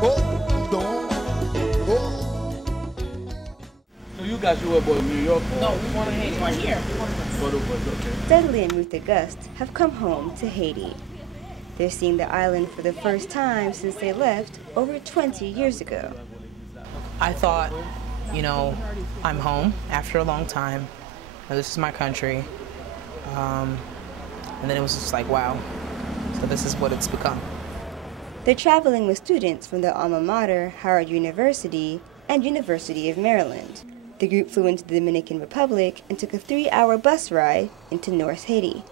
So you guys, you were born in New York? No, we want to Haiti. We're here. Dudley and Ruth Auguste have come home to Haiti. They're seeing the island for the first time since they left over 20 years ago. I thought, you know, I'm home after a long time. This is my country. And then it was just like, wow, so this is what it's become. They're traveling with students from the alma mater, Howard University, and University of Maryland. The group flew into the Dominican Republic and took a 3-hour bus ride into North Haiti.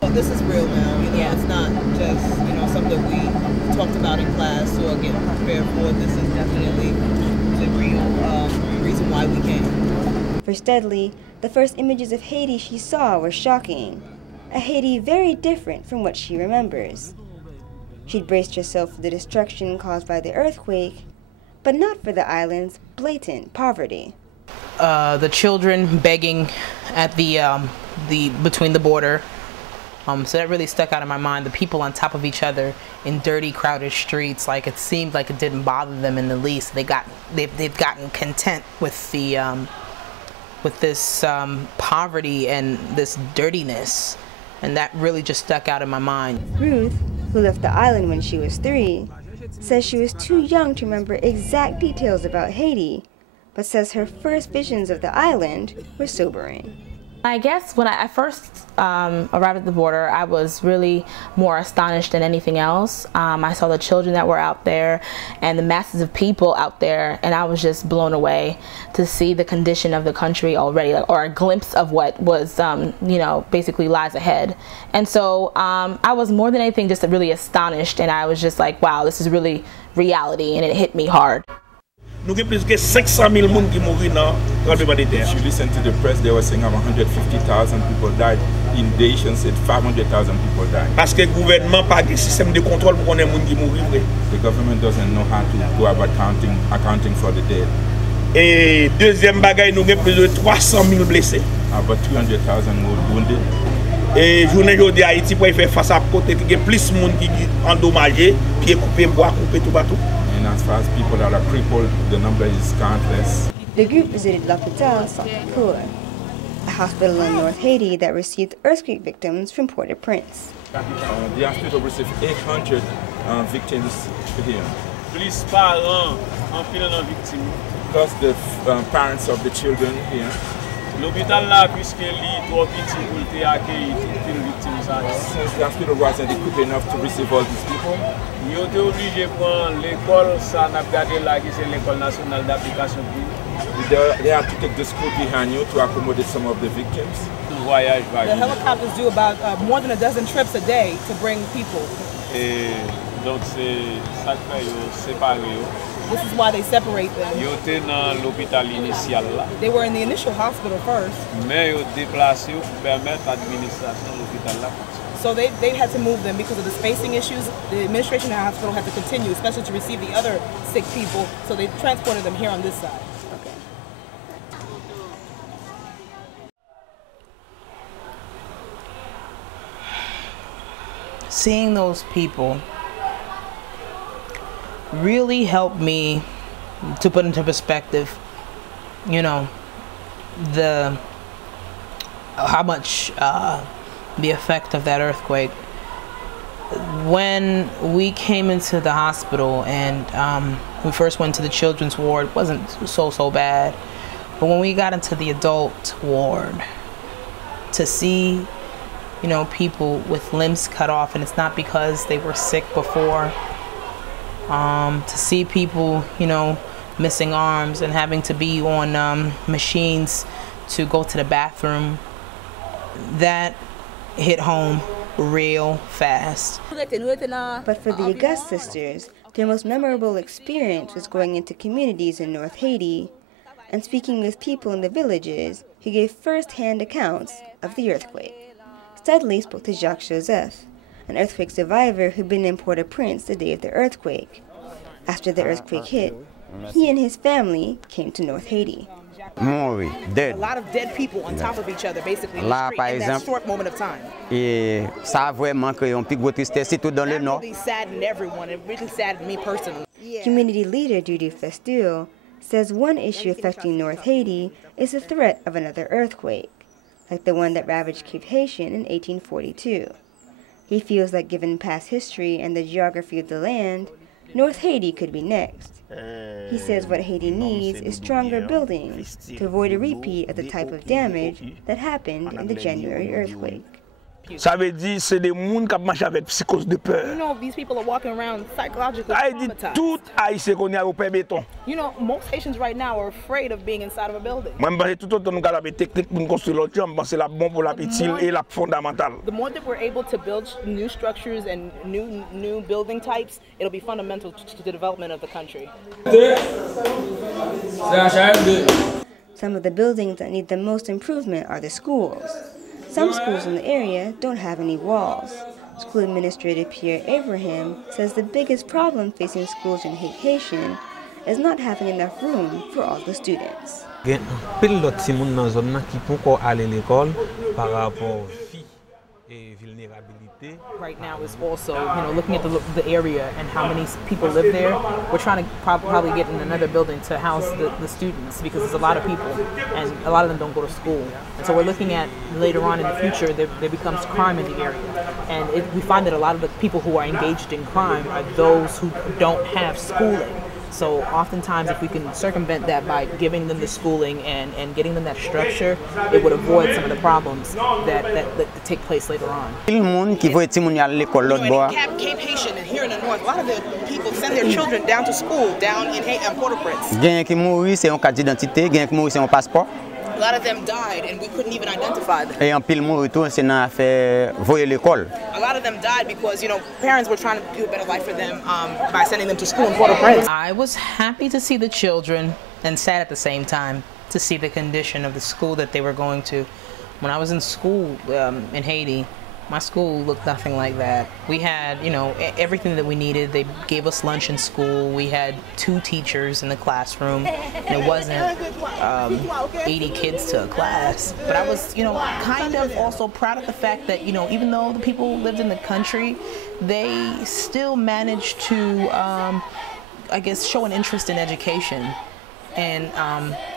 Well, this is real now, you know, it's not just, you know, something we talked about in class or get prepared for. This is definitely the real reason why we came. For Studley, the first images of Haiti she saw were shocking. A Haiti very different from what she remembers. She'd braced herself for the destruction caused by the earthquake, but not for the island's blatant poverty. The children begging at the between the border. So that really stuck out in my mind. The people on top of each other in dirty, crowded streets. Like it seemed like it didn't bother them in the least. They've gotten content with the with this poverty and this dirtiness, and that really just stuck out in my mind. Ruth, who left the island when she was 3, says she was too young to remember exact details about Haiti, but says her first visions of the island were sobering. I guess when I first arrived at the border, I was really more astonished than anything else. I saw the children that were out there and the masses of people out there, and I was just blown away to see the condition of the country already, or a glimpse of what was, you know, basically lies ahead. And so I was more than anything just really astonished, and I was just like, wow, this is really reality, and it hit me hard. Nous avons plus de 500,000 personnes qui mourent dans le tremblement de terre. If you listen to the press, they were saying 150,000 people died. In Haiti, said 500,000 people died. Parce que le gouvernement n'a pas de système de contrôle pour connaître les gens qui mourent. The government doesn't know how to go about accounting for the dead. Et deuxième bagaille, nous avons plus de 300,000 blessés. About 200,000 were wounded. Et journée aujourd'hui Haïti pour faire face à côté qu'il y a plus de monde qui endommagé, pieds coupés, bois coupés, tout partout. And as far as people that are crippled, the number is countless. The group visited l'Hôpital Sacré-Cœur, a hospital in North Haiti that received earthquake victims from Port-au-Prince. The hospital received 800 victims here. Plus parents en pile en victime. Plus the parents of the children here. L'hôpital là, puisque lui trop petit pour accueillir toutes les victimes ça. Since the hospital wasn't equipped enough to receive all these people, ils ont été obligés de prendre l'école, ça n'a pas gardé là, qui c'est l'école nationale d'application. They have to take the school behind you to accommodate some of the victims. The helicopters do about more than a dozen trips a day to bring people. Et donc c'est ça fait séparer. This is why they separate them. Ils étaient dans l'hôpital initial là. They were in the initial hospital first. Mais ils déplacé pour permettre l'administration de l'hôpital là. So they had to move them because of the spacing issues. The administration of the hospital had to continue, especially to receive the other sick people. So they transported them here on this side. Okay. Seeing those people really helped me to put into perspective, you know, how much the effect of that earthquake. When we came into the hospital and we first went to the children's ward, it wasn't so bad. But when we got into the adult ward, to see, you know, people with limbs cut off, and it's not because they were sick before, to see people, you know, missing arms and having to be on machines to go to the bathroom, that hit home real fast. But for the Auguste sisters, their most memorable experience was going into communities in North Haiti and speaking with people in the villages who gave first-hand accounts of the earthquake. Studley spoke to Jacques Joseph, an earthquake survivor who'd been in Port-au-Prince the day of the earthquake. After the earthquake hit, He and his family came to North Haiti. A lot of dead people on top of each other, basically, in the street, in that short moment of time. That really saddened everyone. It really saddened me personally. Community leader Judy Festuel says one issue affecting North Haiti is the threat of another earthquake, like the one that ravaged Cape Haitian in 1842. He feels like given past history and the geography of the land, North Haiti could be next. He says what Haiti needs is stronger buildings to avoid a repeat of the type of damage that happened in the January earthquake. Ça veut dire c'est des gens qui marchent avec psychose de peur. You know, these people are walking around psychologically traumatized. Tout haïtien qu'on y a au père béton. You know, most Haitians right now are afraid of being inside of a building. Moi, je pense tout autant nous avons des techniques pour construire l'autre, je pense c'est la bonne pour la petite et la fondamentale. The more that we're able to build new structures and new building types, it'll be fundamental to the development of the country. Some of the buildings that need the most improvement are the schools. Some schools in the area don't have any walls. School Administrator Pierre Abraham says the biggest problem facing schools in Haitian is not having enough room for all the students. Right now is also, looking at the area and how many people live there. We're trying to probably get in another building to house the students because there's a lot of people and a lot of them don't go to school. And so we're looking at later on in the future there becomes crime in the area. And we find that a lot of the people who are engaged in crime are those who don't have schooling. So oftentimes if we can circumvent that by giving them the schooling and getting them that structure, it would avoid some of the problems that take place later on. In Cape Haitian and here in the north, a lot of the people send their children down to school down in Port-au-Prince. A lot of them died and we couldn't even identify them. A lot of them died because, parents were trying to do a better life for them by sending them to school in Port-au-Prince. I was happy to see the children and sad at the same time to see the condition of the school that they were going to. When I was in school in Haiti, my school looked nothing like that. We had, everything that we needed. They gave us lunch in school. We had 2 teachers in the classroom. And it wasn't 80 kids to a class. But I was, kind of also proud of the fact that, even though the people lived in the country, they still managed to, I guess, show an interest in education. And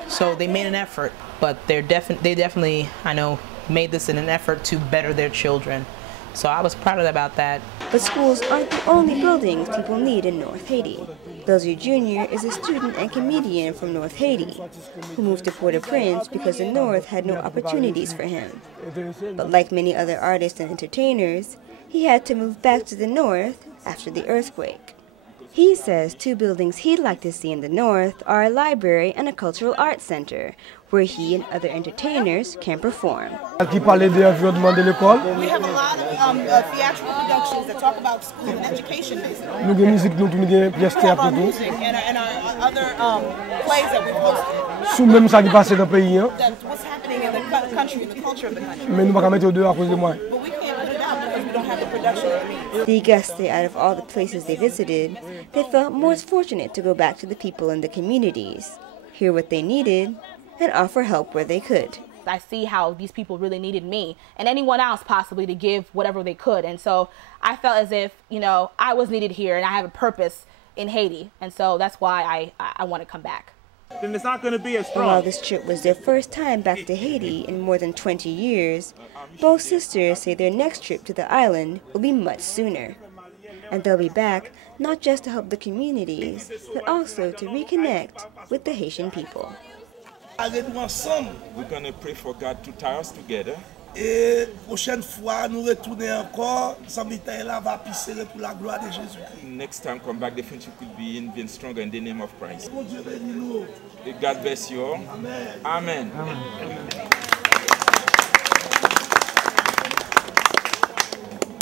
so they made an effort. But they definitely, I know, made this in an effort to better their children. So I was proud about that. But schools aren't the only buildings people need in North Haiti. Belzier Jr. is a student and comedian from North Haiti who moved to Port-au-Prince because the North had no opportunities for him. But like many other artists and entertainers, he had to move back to the North after the earthquake. He says 2 buildings he'd like to see in the North are a library and a cultural arts center, where he and other entertainers can perform. We have a lot of theatrical productions that talk about school and education, basically. We have our music and our other plays that we've hosted. That's what's happening in the country, in the culture of the country. But we can't put it out because we don't have the production that we need. The guests say out of all the places they visited, they felt most fortunate to go back to the people in the communities, hear what they needed, and offer help where they could. I see how these people really needed me and anyone else possibly to give whatever they could. And so I felt as if, I was needed here and I have a purpose in Haiti. And so that's why I want to come back. Then it's not going to be as strong. While this trip was their first time back to Haiti in more than 20 years, both sisters say their next trip to the island will be much sooner. And they'll be back not just to help the communities, but also to reconnect with the Haitian people. We're going to pray for God to tie us together. Et prochaine fois nous retourner encore, là va pisser pour la gloire de Jésus. Next time come back, the friendship will be even stronger in the name of Christ. God bless you all. Amen. Amen.